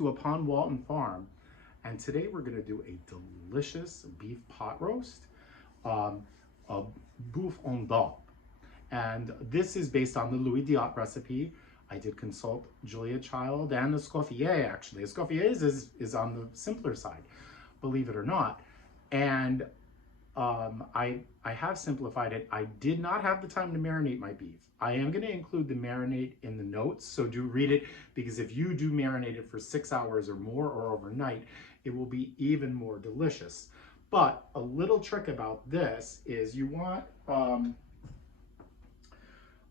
to Upon Walton Farm, and today we're going to do a delicious beef pot roast, a boeuf en dents. And this is based on the Louis Diat recipe. I did consult Julia Child and Escoffier, actually. Escoffier's is on the simpler side, believe it or not. And I have simplified it. I did not have the time to marinate my beef. I am going to include the marinade in the notes, so do read it, because if you do marinate it for 6 hours or more or overnight, it will be even more delicious. But a little trick about this is you want a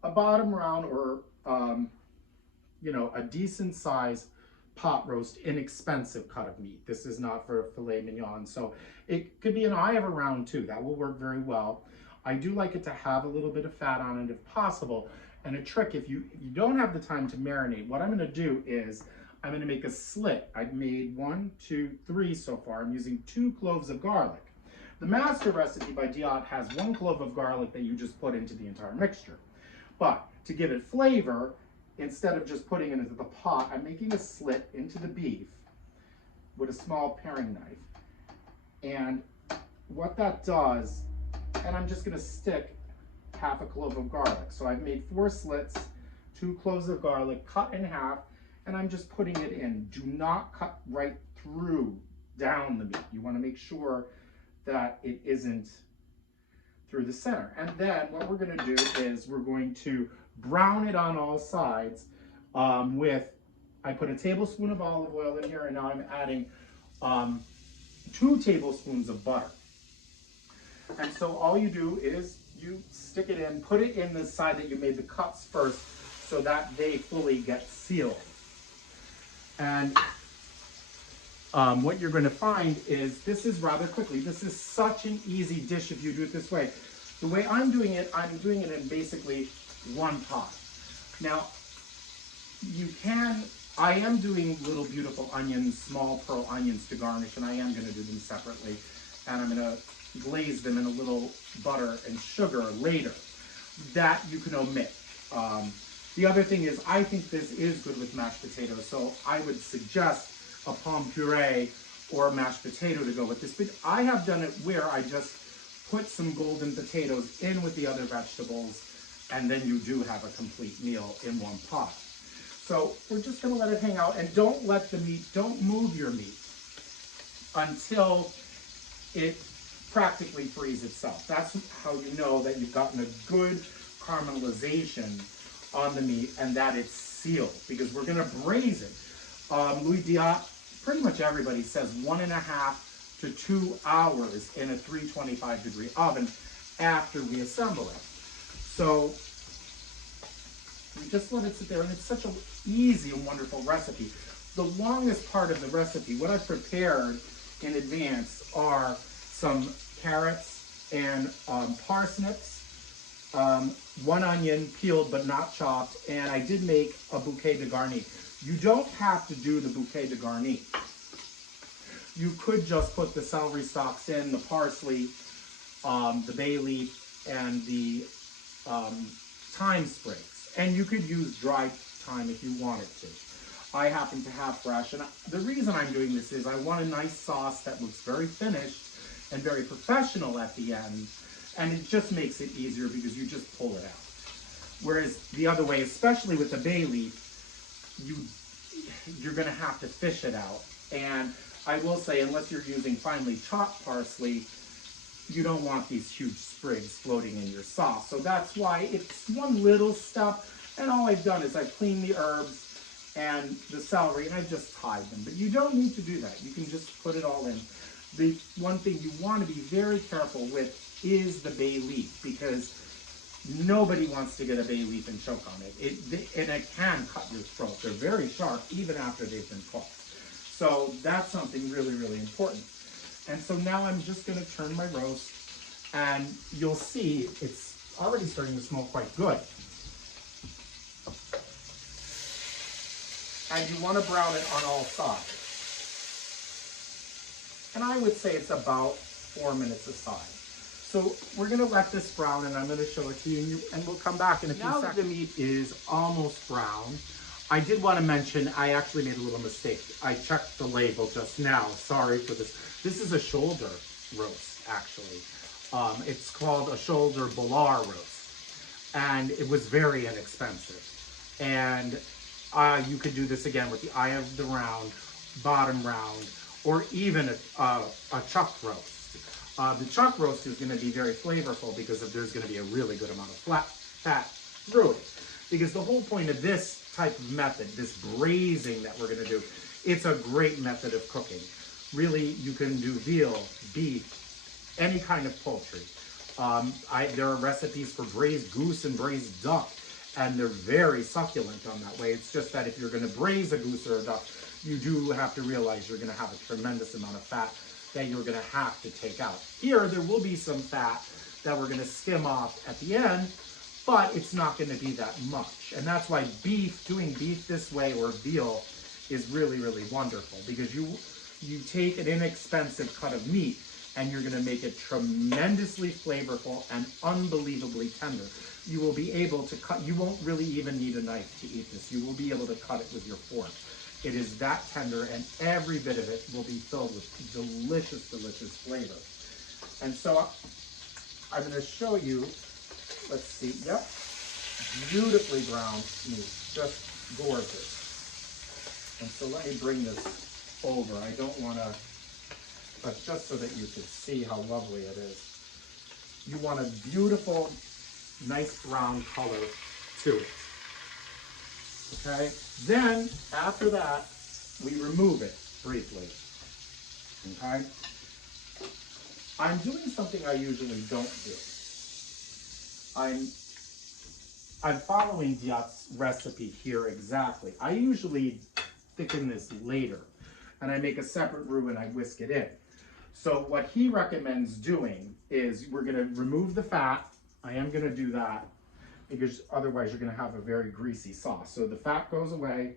bottom round or a decent size pot roast, inexpensive cut of meat. This is not for filet mignon, so it could be an eye of a round too. That will work very well. I do like it to have a little bit of fat on it if possible. And a trick, if you don't have the time to marinate, what I'm going to do is I'm going to make a slit. I've made 1, 2, 3 so far. I'm using 2 cloves of garlic. The master recipe by Diat has 1 clove of garlic that you just put into the entire mixture. But to give it flavor, instead of just putting it into the pot, I'm making a slit into the beef with a small paring knife. And what that does, and I'm just going to stick half a clove of garlic. So I've made 4 slits, 2 cloves of garlic cut in half, and I'm just putting it in. Do not cut right through down the meat. You want to make sure that it isn't through the center. And then what we're going to do is we're going to brown it on all sides I put a tablespoon of olive oil in here, and now I'm adding 2 tablespoons of butter. And so all you do is you stick it in, put it in the side that you made the cuts first so that they fully get sealed. And what you're going to find is this is rather quickly. This is such an easy dish if you do it this way. The way I'm doing it in basically 1 pot. Now, I am doing little beautiful onions, small pearl onions to garnish, and I am going to do them separately. And I'm going to glaze them in a little butter and sugar later. That you can omit. The other thing is, I think this is good with mashed potatoes, so I would suggest a pomme puree or a mashed potato to go with this. But I have done it where I just put some golden potatoes in with the other vegetables, and then you do have a complete meal in 1 pot. So we're just going to let it hang out, and don't move your meat until it practically frees itself. That's how you know that you've gotten a good caramelization on the meat and that it's sealed, because we're going to braise it. Louis Diat, pretty much everybody says 1.5 to 2 hours in a 325-degree oven after we assemble it. So we just let it sit there, and it's such an easy and wonderful recipe. The longest part of the recipe, what I've prepared in advance, are some carrots and parsnips, 1 onion peeled but not chopped, and I did make a bouquet de garni. You don't have to do the bouquet de garni. You could just put the celery stalks in, the parsley, the bay leaf, and the thyme sprigs. And you could use dried thyme if you wanted to. I happen to have fresh, and the reason I'm doing this is I want a nice sauce that looks very finished and very professional at the end, and it just makes it easier because you just pull it out. Whereas the other way, especially with the bay leaf, you're going to have to fish it out. And I will say, unless you're using finely chopped parsley, you don't want these huge sprigs floating in your sauce. So that's why it's one little step, and all I've done is I've cleaned the herbs and the celery, and I've just tied them. But you don't need to do that. You can just put it all in. The one thing you want to be very careful with is the bay leaf, because nobody wants to get a bay leaf and choke on it. And it can cut your throat. They're very sharp even after they've been cooked. So that's something really, really important. And so now I'm just going to turn my roast, and you'll see it's already starting to smell quite good. And you want to brown it on all sides. And I would say it's about 4 minutes a side. So we're going to let this brown, and I'm going to show it to you, and we'll come back in a few seconds. Now that the meat is almost brown, I did want to mention, I actually made a little mistake. I checked the label just now. Sorry for this. This is a shoulder roast, actually. It's called a shoulder bolar roast. And it was very inexpensive. And you could do this again with the eye of the round, bottom round, or even a chuck roast. The chuck roast is going to be very flavorful because there's going to be a really good amount of fat through it. Because the whole point of this type of method, this braising that we're going to do, it's a great method of cooking. Really, you can do veal, beef, any kind of poultry. There are recipes for braised goose and braised duck, and they're very succulent on that way. It's just that if you're going to braise a goose or a duck, you do have to realize you're going to have a tremendous amount of fat that you're going to have to take out. Here, there will be some fat that we're going to skim off at the end, but it's not going to be that much. And that's why doing beef this way, or veal, is really, really wonderful, because you take an inexpensive cut of meat and you're going to make it tremendously flavorful and unbelievably tender. You will be able to cut, you won't really even need a knife to eat this. You will be able to cut it with your fork. It is that tender, and every bit of it will be filled with delicious, delicious flavor. And so I'm going to show you, let's see, yep, beautifully browned meat, just gorgeous. And so let me bring this over. I don't want to, but just so that you can see how lovely it is. You want a beautiful, nice brown color to it. Okay? Then, after that, we remove it briefly. Okay? I'm doing something I usually don't do. I'm following Diat's recipe here exactly. I usually thicken this later, and I make a separate roux and I whisk it in. So what he recommends doing is we're going to remove the fat. I am going to do that, because otherwise you're going to have a very greasy sauce. So the fat goes away,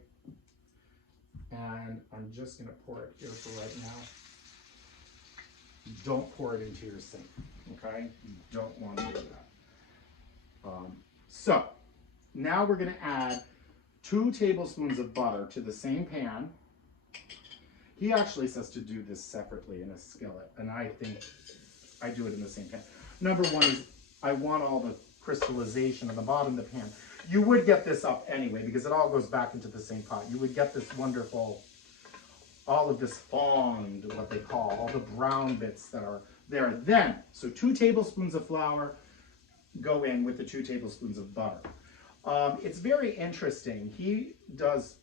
and I'm just going to pour it here for right now. Don't pour it into your sink, okay? You don't want to do that. So now we're going to add 2 tablespoons of butter to the same pan. He actually says to do this separately in a skillet, and I think I do it in the same pan. Number one is I want all the crystallization on the bottom of the pan. You would get this up anyway, because it all goes back into the same pot. You would get this wonderful, all of this fond, what they call, all the brown bits that are there. Then, so 2 tablespoons of flour go in with the 2 tablespoons of butter. It's very interesting. He does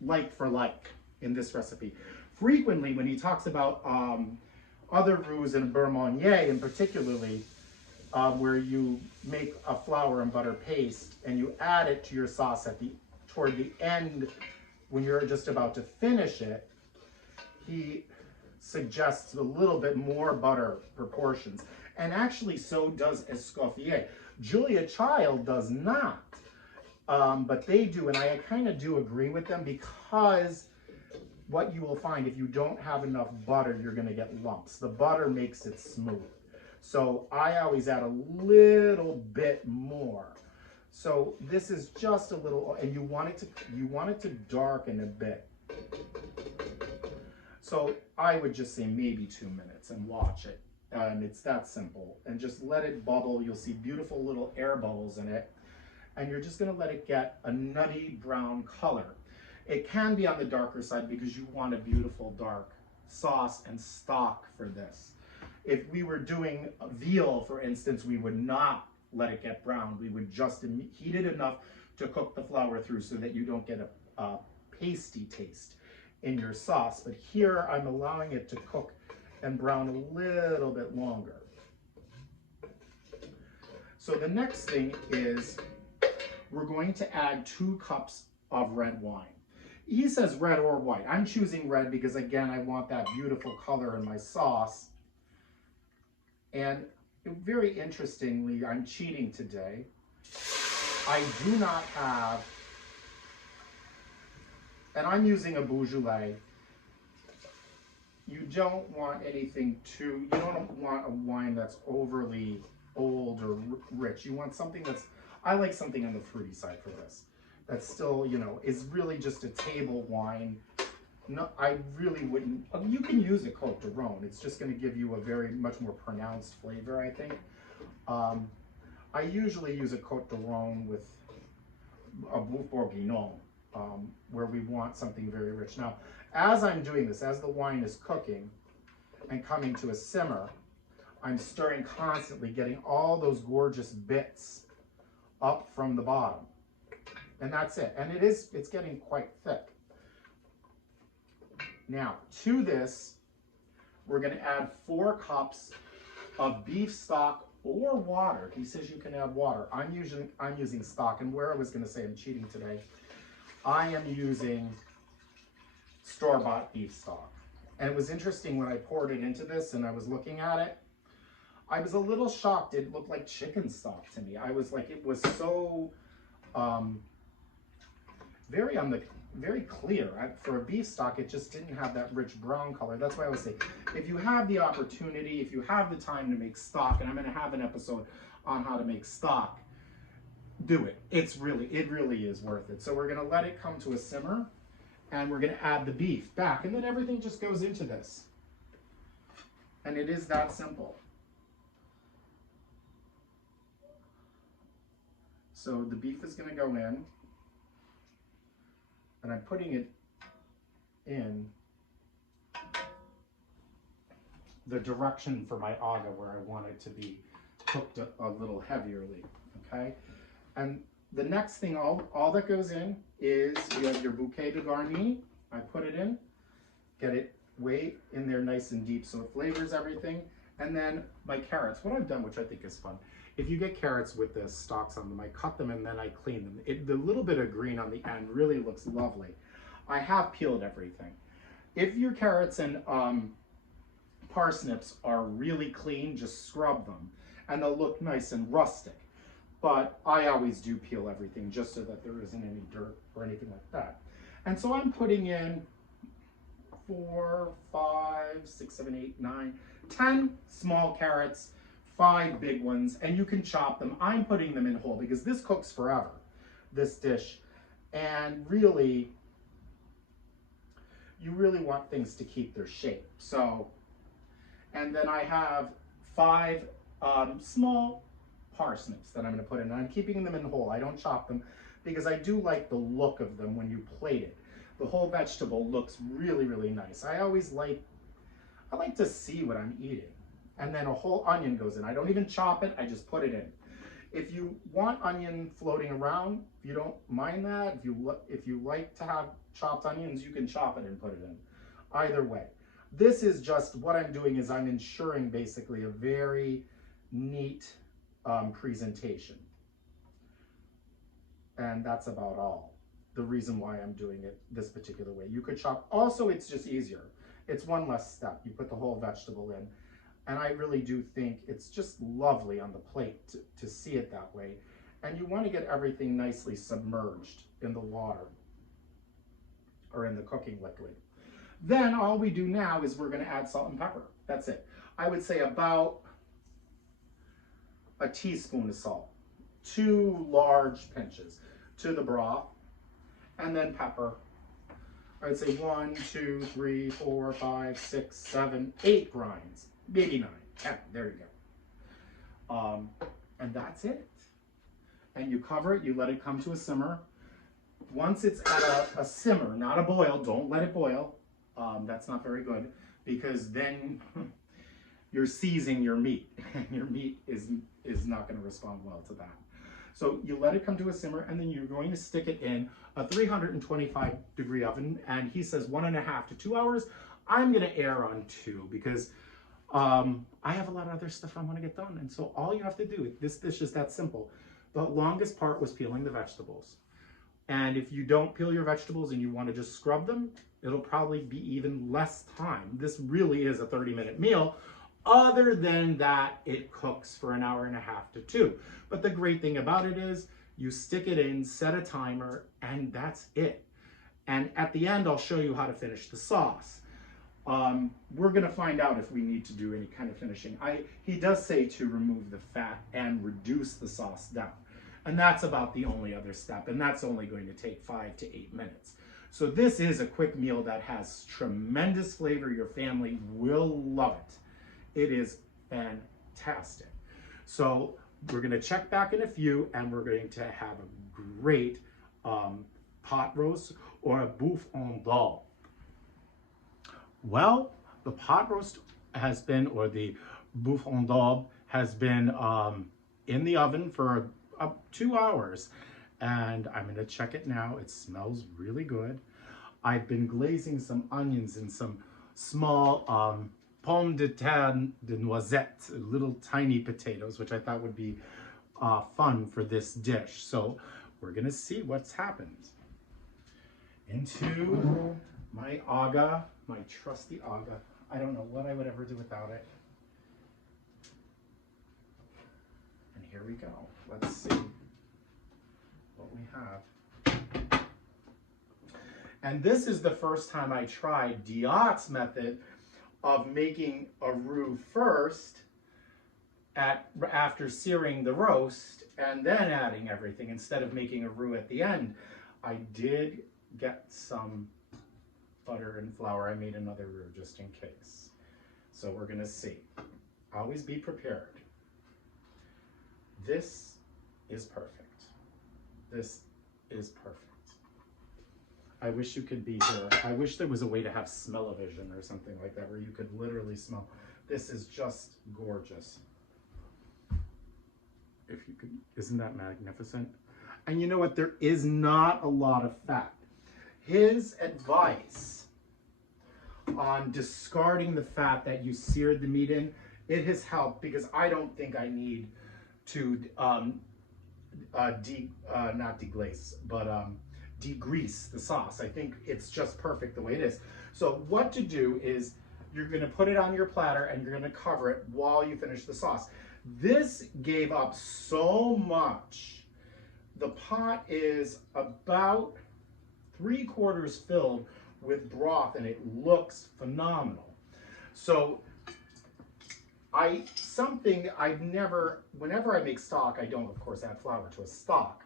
like for like in this recipe. Frequently, when he talks about other roux and beurre Meunier in particularly, where you make a flour and butter paste and you add it to your sauce toward the end when you're just about to finish it, he suggests a little bit more butter proportions. And actually so does Escoffier. Julia Child does not, but they do, and I kind of do agree with them, because what you will find, if you don't have enough butter, you're going to get lumps. The butter makes it smooth. So I always add a little bit more. So this is just a little, and you want it to darken a bit. So I would just say maybe 2 minutes and watch it. And it's that simple. And just let it bubble. You'll see beautiful little air bubbles in it. And you're just going to let it get a nutty brown color. It can be on the darker side because you want a beautiful dark sauce and stock for this. If we were doing veal, for instance, we would not let it get brown. We would just heat it enough to cook the flour through so that you don't get a pasty taste in your sauce. But here I'm allowing it to cook and brown a little bit longer. So the next thing is we're going to add 2 cups of red wine. He says red or white. I'm choosing red because, again, I want that beautiful color in my sauce. And very interestingly, I'm cheating today. I do not have, and I'm using a Beaujolais. You don't want anything you don't want a wine that's overly old or rich. You want something I like something on the fruity side for this. That's still, you know, is really just a table wine. No, I really wouldn't, you can use a Cote de Rhone. It's just going to give you a very much more pronounced flavor, I think. I usually use a Cote de Rhone with a Boeuf Bourguignon, where we want something very rich. Now, as I'm doing this, as the wine is cooking and coming to a simmer, I'm stirring constantly, getting all those gorgeous bits up from the bottom. And that's it. And it's getting quite thick. Now, to this, we're going to add 4 cups of beef stock or water. He says you can add water. I'm using stock, and where I was going to say I'm cheating today, I am using store-bought beef stock. And it was interesting when I poured it into this and I was looking at it, I was a little shocked. It looked like chicken stock to me. I was like, it was so very clear. For a beef stock, it just didn't have that rich brown color. That's why I would say, if you have the opportunity, if you have the time to make stock, and I'm going to have an episode on how to make stock, do it. It really is worth it. So we're going to let it come to a simmer, and we're going to add the beef back, and then everything just goes into this. And it is that simple. So the beef is going to go in, and I'm putting it in the direction for my aga where I want it to be cooked a little heavierly, okay? And the next thing, all that goes in is you have your bouquet de garni. I put it in, get it way in there nice and deep so it flavors everything. And then my carrots, what I've done, which I think is fun, if you get carrots with the stalks on them, I cut them and then I clean them. The little bit of green on the end really looks lovely. I have peeled everything. If your carrots and parsnips are really clean, just scrub them and they'll look nice and rustic. But I always do peel everything just so that there isn't any dirt or anything like that. And so I'm putting in 4, 5, 6, 7, 8, 9, 10 small carrots, 5 big ones, and you can chop them. I'm putting them in whole because this cooks forever, this dish. And really, you really want things to keep their shape. So, and then I have 5 small parsnips that I'm going to put in. And I'm keeping them in whole. I don't chop them because I do like the look of them when you plate it. The whole vegetable looks really, really nice. I like to see what I'm eating. And then a whole onion goes in. I don't even chop it, I just put it in. If you want onion floating around, if you don't mind that, if you like to have chopped onions, you can chop it and put it in. Either way. This is just, what I'm doing is I'm ensuring basically a very neat presentation. And that's about all. The reason why I'm doing it this particular way. You could chop, also it's just easier. It's one less step. You put the whole vegetable in. And I really do think it's just lovely on the plate to see it that way. And you want to get everything nicely submerged in the water or in the cooking liquid. Then all we do now is we're going to add salt and pepper. That's it. I would say about a teaspoon of salt, 2 large pinches to the broth, and then pepper. I'd say 1, 2, 3, 4, 5, 6, 7, 8 grinds. Maybe 9, 10, there you go. And that's it. And you cover it, you let it come to a simmer. Once it's at a simmer, not a boil, don't let it boil. That's not very good because then you're seizing your meat and your meat is not going to respond well to that. So you let it come to a simmer and then you're going to stick it in a 325-degree oven. And he says 1.5 to 2 hours. I'm going to err on 2 because I have a lot of other stuff I want to get done. And so all you have to do, this dish is that simple. The longest part was peeling the vegetables. And if you don't peel your vegetables and you want to just scrub them, it'll probably be even less time. This really is a 30-minute meal. Other than that, it cooks for 1.5 hours to 2. But the great thing about it is you stick it in, set a timer, and that's it. And at the end, I'll show you how to finish the sauce. We're going to find out if we need to do any kind of finishing. He does say to remove the fat and reduce the sauce down. And that's about the only other step, and that's only going to take 5 to 8 minutes. So this is a quick meal that has tremendous flavor. Your family will love it. It is fantastic. So we're going to check back in a few, and we're going to have a great pot roast or a boeuf en daube. Well, the pot roast has been, or the boeuf en daube has been in the oven for 2 hours, and I'm going to check it now. It smells really good. I've been glazing some onions and some small pommes de terre de noisette, little tiny potatoes, which I thought would be fun for this dish. So we're going to see what's happened. Into my aga, my trusty aga. I don't know what I would ever do without it. And here we go. Let's see what we have. And this is the first time I tried Diat's method of making a roux first after searing the roast and then adding everything instead of making a roux at the end. I did get some butter and flour. I made another roux just in case. So we're gonna see. Always be prepared. This is perfect. This is perfect. I wish you could be here. I wish there was a way to have smell-o-vision or something like that where you could literally smell. This is just gorgeous. If you could, isn't that magnificent? And you know what? There is not a lot of fat. His advice on discarding the fat that you seared the meat in, it has helped because I don't think I need to not deglaze, but degrease the sauce. I think it's just perfect the way it is. So what to do is you're going to put it on your platter and you're going to cover it while you finish the sauce. This gave up so much. The pot is about 3/4 filled with broth and it looks phenomenal. So whenever I make stock, I don't of course add flour to a stock.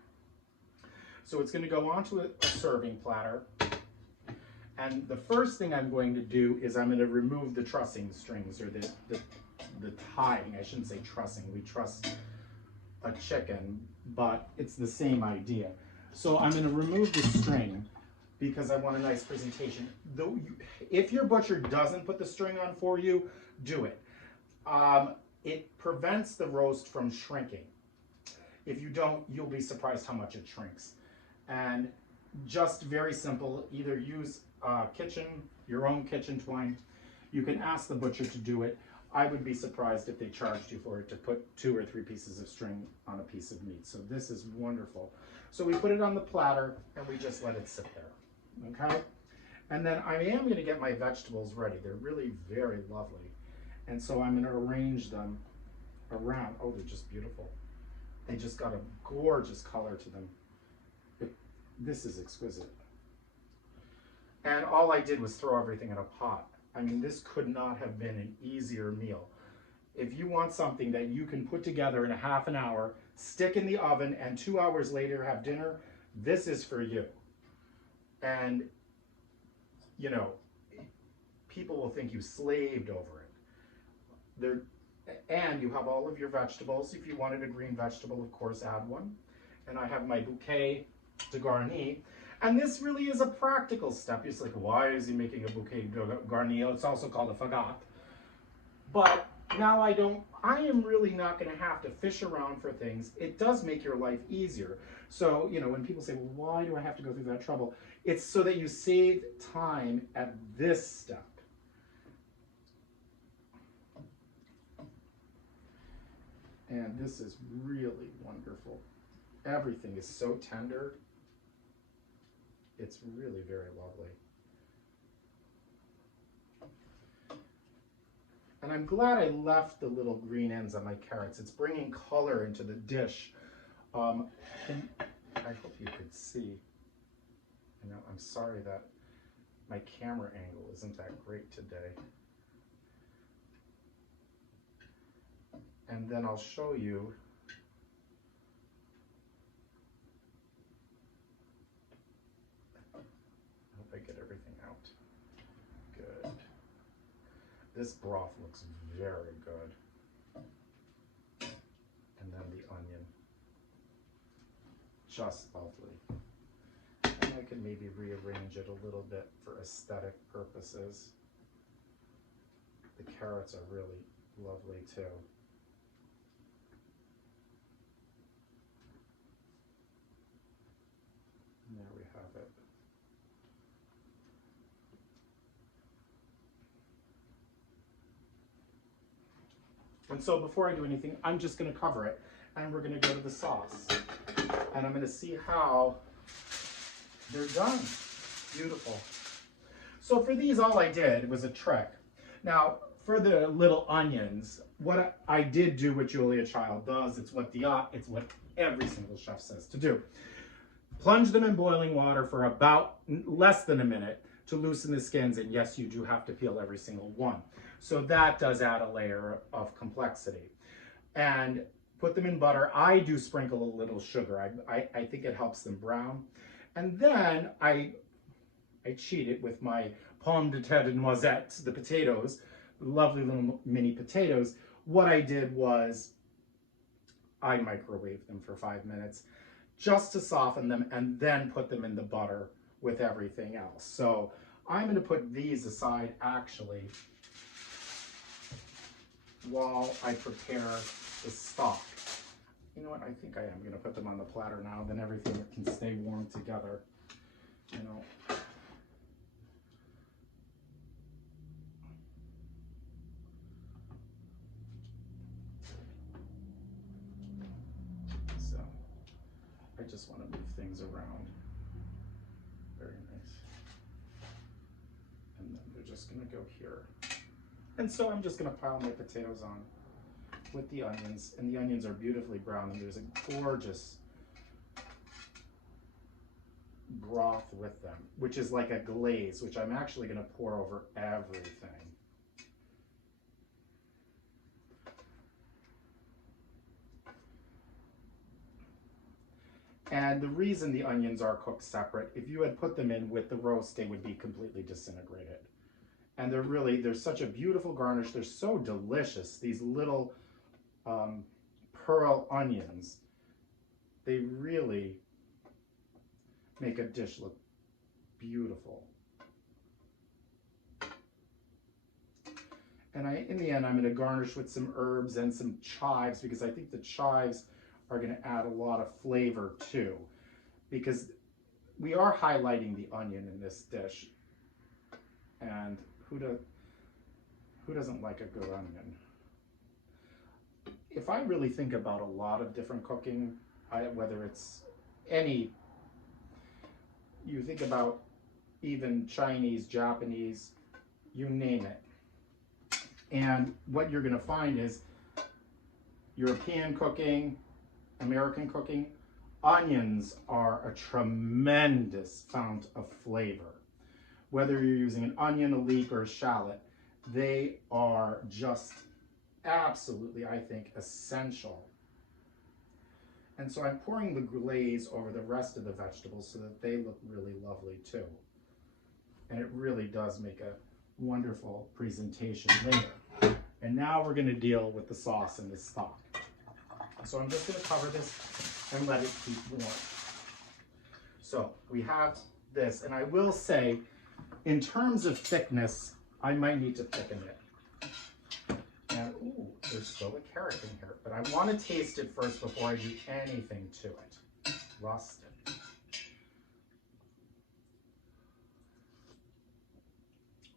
So it's going to go onto a serving platter. And the first thing I'm going to do is I'm going to remove the trussing strings, or the tying. I shouldn't say trussing. We truss a chicken, but it's the same idea. So I'm going to remove the string because I want a nice presentation. Though, if your butcher doesn't put the string on for you, do it. It prevents the roast from shrinking. If you don't, you'll be surprised how much it shrinks. And just very simple, either use your own kitchen twine. You can ask the butcher to do it. I would be surprised if they charged you for it to put 2 or 3 pieces of string on a piece of meat. So this is wonderful. So we put it on the platter and we just let it sit there, okay? And then I am gonna get my vegetables ready. They're really very lovely. And so I'm gonna arrange them around. Oh, they're just beautiful. They just got a gorgeous color to them. This is exquisite. And all I did was throw everything in a pot. I mean, this could not have been an easier meal. If you want something that you can put together in a half an hour, stick in the oven, and 2 hours later have dinner, this is for you. And, you know, people will think you slaved over it. And you have all of your vegetables. If you wanted a green vegetable, of course, add one. And I have my bouquet de garni. And this really is a practical step. It's like, why is he making a bouquet de garni? It's also called a fagot. But now I am really not going to have to fish around for things. It does make your life easier. So, you know, when people say, well, why do I have to go through that trouble? It's so that you save time at this step. And this is really wonderful. Everything is so tender. It's really very lovely. And I'm glad I left the little green ends on my carrots. It's bringing color into the dish. And I hope you could see. You know, I'm sorry that my camera angle isn't that great today. And then I'll show you This broth looks very good. And then the onion. Just lovely. And I can maybe rearrange it a little bit for aesthetic purposes. The carrots are really lovely too. And there we have it. And so before I do anything, I'm just going to cover it, and we're going to go to the sauce. And I'm going to see how they're done. Beautiful. So for these, all I did was a trick. Now, for the little onions, what I did do what Julia Child does, it's what Diat, it's what every single chef says to do. Plunge them in boiling water for about less than a minute to loosen the skins, and yes, you do have to peel every single one. So that does add a layer of complexity. And put them in butter. I do sprinkle a little sugar. I think it helps them brown. And then I cheat it with my pomme de terre de noisettes, the potatoes, lovely little mini potatoes. What I did was I microwaved them for 5 minutes just to soften them, and then put them in the butter with everything else. So I'm going to put these aside actually while I prepare the stock. You know what, I think I am going to put them on the platter now, then everything can stay warm together, you know. So I just want to move things around. Very nice. And then they're just going to go here. And so I'm just going to pile my potatoes on with the onions, and the onions are beautifully brown, and there's a gorgeous broth with them, which is like a glaze, which I'm actually going to pour over everything. And the reason the onions are cooked separate, if you had put them in with the roast, they would be completely disintegrated. And they're such a beautiful garnish. They're so delicious. These little pearl onions, they really make a dish look beautiful. And in the end, I'm going to garnish with some herbs and some chives, because I think the chives are going to add a lot of flavor too, because we are highlighting the onion in this dish. And who doesn't like a good onion? If I really think about a lot of different cooking, whether it's any, you think about even Chinese, Japanese, you name it. And what you're going to find is European cooking, American cooking, onions are a tremendous fount of flavor. Whether you're using an onion, a leek, or a shallot, they are just absolutely, I think, essential. And so I'm pouring the glaze over the rest of the vegetables so that they look really lovely too. And it really does make a wonderful presentation later. And now we're going to deal with the sauce and the stock. So I'm just going to cover this and let it keep warm. So we have this, and I will say, in terms of thickness, I might need to thicken it. And ooh, there's still a carrot in here, but I want to taste it first before I do anything to it. Rusted.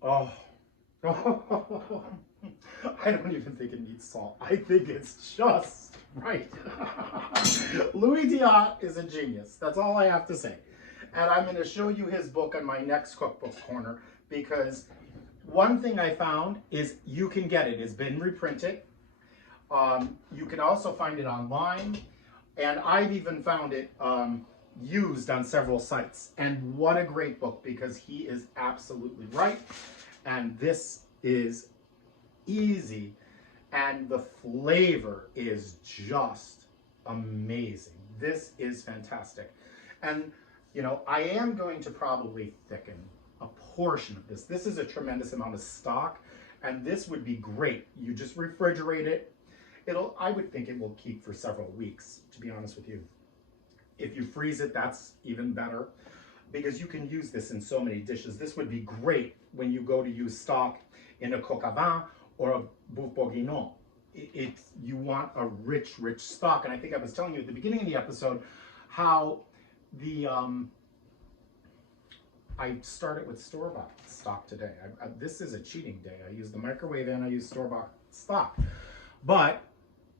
Oh. I don't even think it needs salt. I think it's just right. Louis Diat is a genius. That's all I have to say. And I'm going to show you his book on my next cookbook corner, because one thing I found is you can get it. It's been reprinted. You can also find it online. And I've even found it used on several sites. And what a great book, because he is absolutely right. And this is easy. And the flavor is just amazing. This is fantastic. And you know, I am going to probably thicken a portion of this. This is a tremendous amount of stock, And this would be great. You just refrigerate it. I would think it will keep for several weeks, to be honest with you. If you freeze it, that's even better, because you can use this in so many dishes. This would be great when you go to use stock in a coq au vin or a boeuf bourguignon. You want a rich, rich stock. And I think I was telling you at the beginning of the episode how I started with store-bought stock today. This is a cheating day. I use the microwave and I use store-bought stock. But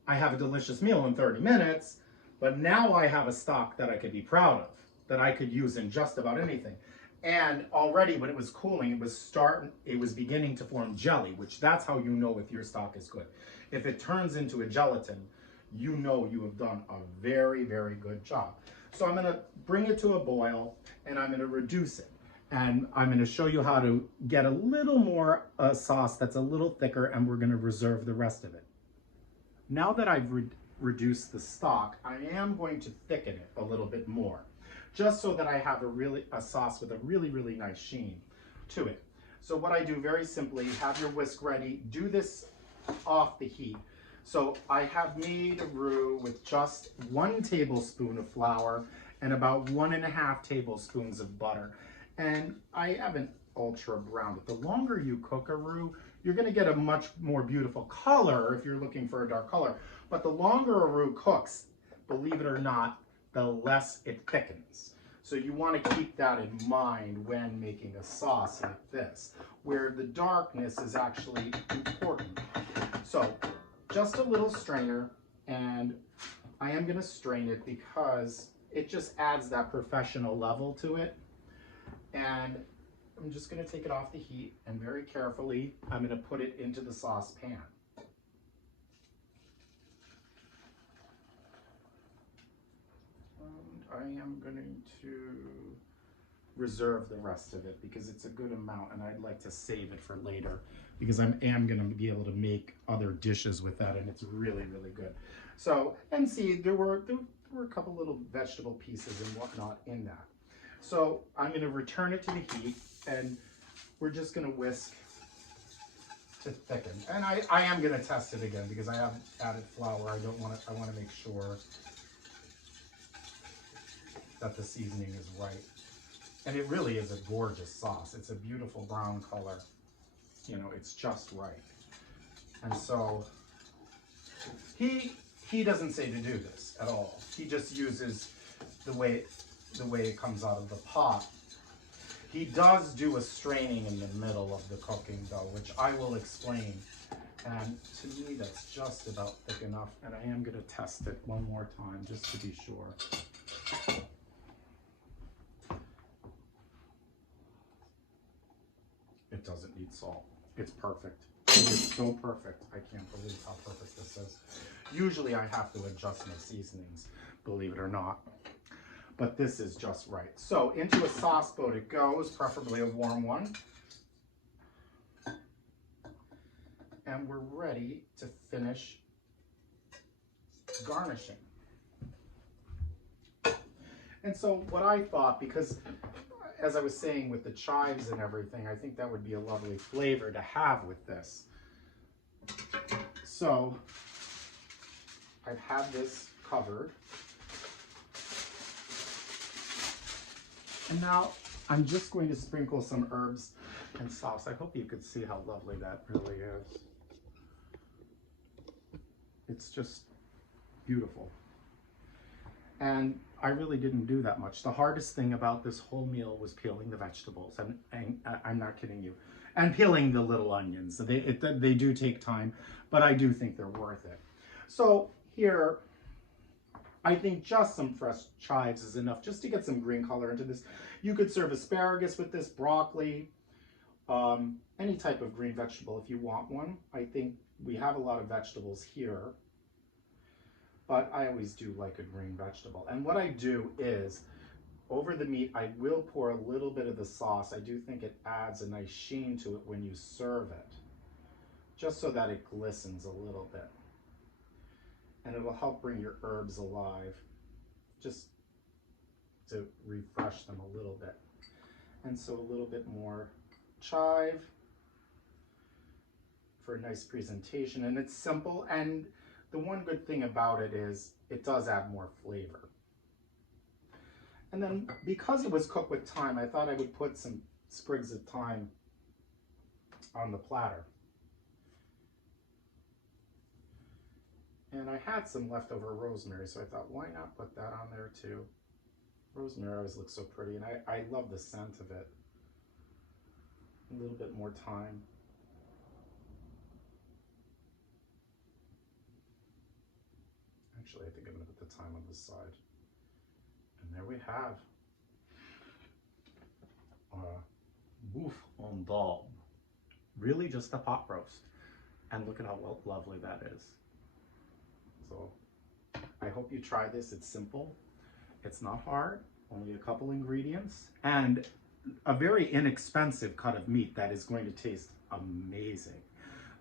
I have a delicious meal in 30 minutes, but now I have a stock that I could be proud of, that I could use in just about anything. And already when it was cooling, it was beginning to form jelly, which that's how you know if your stock is good. If it turns into a gelatin, you know you have done a very, very good job. So I'm gonna bring it to a boil and I'm gonna reduce it. And I'm gonna show you how to get a little more sauce that's a little thicker, and we're gonna reserve the rest of it. Now that I've reduced the stock, I am going to thicken it a little bit more, just so that I have a sauce with a really, really nice sheen to it. So what I do very simply, have your whisk ready, do this off the heat. So I have made a roux with just 1 tablespoon of flour and about 1.5 tablespoons of butter. And I haven't ultra browned it. The longer you cook a roux, you're gonna get a much more beautiful color if you're looking for a dark color. But the longer a roux cooks, believe it or not, the less it thickens. So you want to keep that in mind when making a sauce like this, where the darkness is actually important. So just a little strainer, and I am gonna strain it because it just adds that professional level to it. And I'm just gonna take it off the heat, and very carefully, I'm gonna put it into the saucepan. I am going to reserve the rest of it because it's a good amount, and I'd like to save it for later because I am going to be able to make other dishes with that, and it's really, really good. So, and see, there were a couple little vegetable pieces and whatnot in that. So I'm going to return it to the heat, and we're just going to whisk to thicken. And I am going to test it again because I have added flour. I want to make sure that the seasoning is right. And it really is a gorgeous sauce. It's a beautiful brown color. You know, it's just right. And so he doesn't say to do this at all. He just uses the way it comes out of the pot. He does do a straining in the middle of the cooking though, which I will explain. And to me, that's just about thick enough. And I am gonna test it one more time just to be sure. It doesn't need salt. It's perfect. It is so perfect. I can't believe how perfect this is. Usually I have to adjust my seasonings, believe it or not. But this is just right. So into a sauce boat it goes, preferably a warm one. And we're ready to finish garnishing. And so what I thought, because as I was saying with the chives and everything, I think that would be a lovely flavor to have with this. So I've had this covered. And now I'm just going to sprinkle some herbs and sauce. I hope you could see how lovely that really is. It's just beautiful. And I really didn't do that much. The hardest thing about this whole meal was peeling the vegetables, and I'm not kidding you, and peeling the little onions. So they do take time, but I do think they're worth it. So here, I think just some fresh chives is enough just to get some green color into this. You could serve asparagus with this, broccoli, any type of green vegetable if you want one. I think we have a lot of vegetables here, but I always do like a green vegetable. And what I do is, over the meat, I will pour a little bit of the sauce. I do think it adds a nice sheen to it when you serve it, just so that it glistens a little bit. And it will help bring your herbs alive, just to refresh them a little bit. And so a little bit more chive, for a nice presentation, and it's simple, and the one good thing about it is it does add more flavor. And then because it was cooked with thyme, I thought I would put some sprigs of thyme on the platter. And I had some leftover rosemary, so I thought, why not put that on there too? Rosemary always looks so pretty, and I love the scent of it. A little bit more thyme. Actually, I think I'm going to put the thyme on this side. And there we have boeuf en daube. Really just a pot roast. And look at how lovely that is. So I hope you try this. It's simple. It's not hard. Only a couple ingredients. And a very inexpensive cut of meat that is going to taste amazing.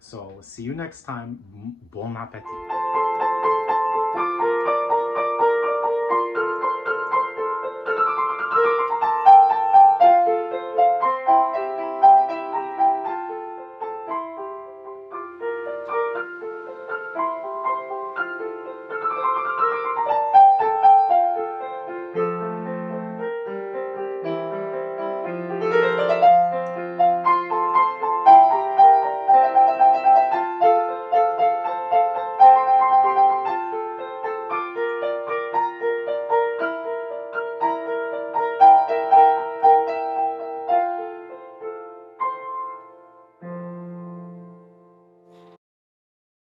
So see you next time. Bon appétit.